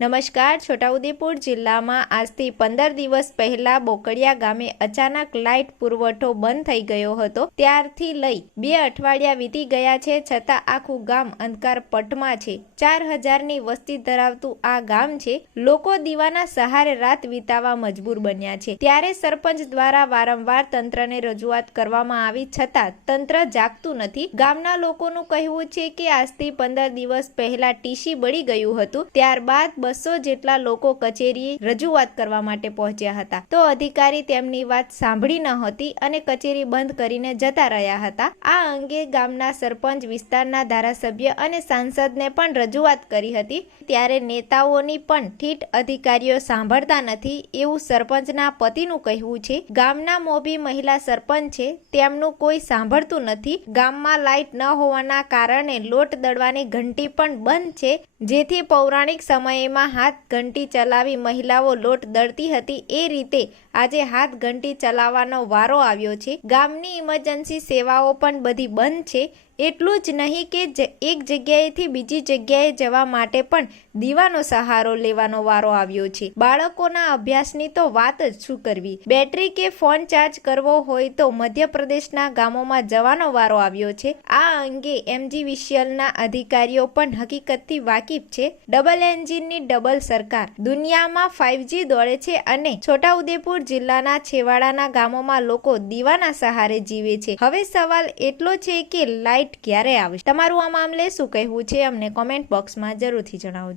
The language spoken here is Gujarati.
નમસ્કાર, છોટાઉદેપુર જિલ્લામાં આજથી પંદર દિવસ પહેલા બોકડિયા ગામે અચાનક લાઇટ પુરવઠો બંધ થઈ ગયો હતો. ત્યારથી લઈ બે અઠવાડિયા વીતી ગયા છે, છતાં આખું ગામ અંધકાર પટમાં છે. ચાર હજારની વસ્તી ધરાવતું આ ગામ છે, લોકો દીવાના સહારે રાત વિતાવા મજબૂર બન્યા છે. ત્યારે સરપંચ દ્વારા વારંવાર તંત્રને રજૂઆત કરવામાં આવી છતાં તંત્ર જાગતું નથી. ગામના લોકોનું કહેવું છે કે આજથી પંદર દિવસ પહેલા ટીસી બળી ગયું હતું. ત્યારબાદ બસો જેટલા લોકો કચેરીએ રજૂઆત કરવા માટે પહોંચ્યા હતા. તો અધિકારી તેમની વાત સાંભળી ન હતી અને કચેરી બંધ કરીને જતા રહ્યા હતા. આ અંગે ગામના સરપંચ, વિસ્તારના ધારાસભ્ય અને સાંસદને પણ રજૂઆત કરી હતી. ત્યારે નેતાઓની પણ ઠીટ અધિકારીઓ સાંભળતા નથી એવું સરપંચના પતિનું કહેવું છે. ગામના મોભી મહિલા સરપંચ છે, તેમનું કોઈ સાંભળતું નથી. ગામમાં લાઇટ ન હોવાના કારણે લોટ દળવાની ઘંટી પણ બંધ છે. જેથી પૌરાણિક સમયમાં હાથ ઘંટી ચલાવી મહિલાઓ લોટ દળતી હતી. એ રીતે આજે હાથ ઘંટી ચલાવવાનો વારો આવ્યો છે. ગામની ઇમરજન્સી સેવાઓ પણ બધી બંધ છે. એટલું જ નહીં કે એક જગ્યાએથી બીજી જગ્યાએ જવા માટે પણ દીવાનો સહારો લેવાનો વારો આવ્યો છે. બાળકોના અભ્યાસની તો વાત જ શું કરવી? બેટરી કે ફોન ચાર્જ કરવો હોય તો મધ્યપ્રદેશના ગામોમાં જવાનો વારો આવ્યો છે. આ અંગે એમજીવીસીએલના અધિકારીઓ પણ હકીકતથી વાકેફ છે. ડબલ એન્જિનની ડબલ સરકાર. દુનિયામાં ફાઇવજી દોડે છે અને છોટાઉદેપુર જિલ્લાના છેવાડાના ગામોમાં લોકો દીવાના સહારે જીવે છે. હવે સવાલ એટલો છે કે લાઇટ ક્યારે આવશે? તમારું આ મામલે શું કહેવું છે? અમને કોમેન્ટ બોક્સમાં જરૂરથી જણાવજો.